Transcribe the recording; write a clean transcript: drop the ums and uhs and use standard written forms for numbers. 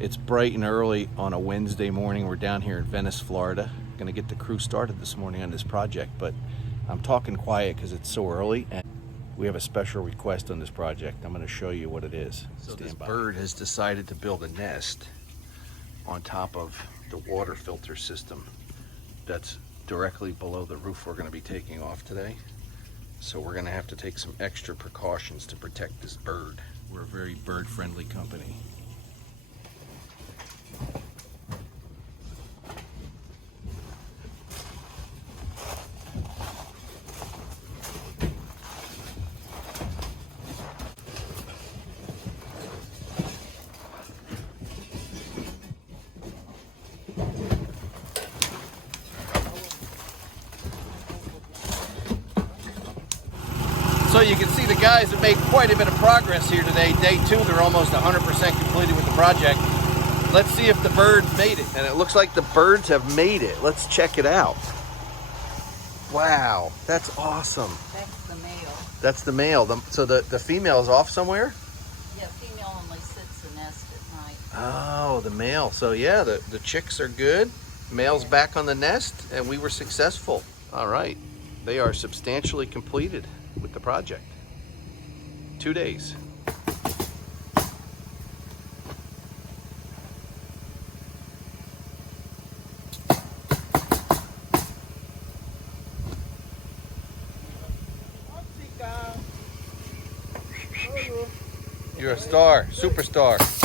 It's bright and early on a Wednesday morning. We're down here in Venice, Florida. Gonna get the crew started this morning on this project, but I'm talking quiet because it's so early and we have a special request on this project. I'm gonna show you what it is. So this bird has decided to build a nest on top of the water filter system that's directly below the roof we're gonna be taking off today. So we're gonna have to take some extra precautions to protect this bird. We're a very bird-friendly company. So you can see the guys have made quite a bit of progress here today. Day 2, they're almost 100% completed with the project. Let's see if the birds made it. And it looks like the birds have made it. Let's check it out. Wow, that's awesome. That's the male. That's the male. So the female is off somewhere? Yeah, female only sits the nest at night. Oh, the male. So yeah, the chicks are good. Male's back on the nest, and we were successful. All right. They are substantially completed with the project. 2 days. You're a star, superstar.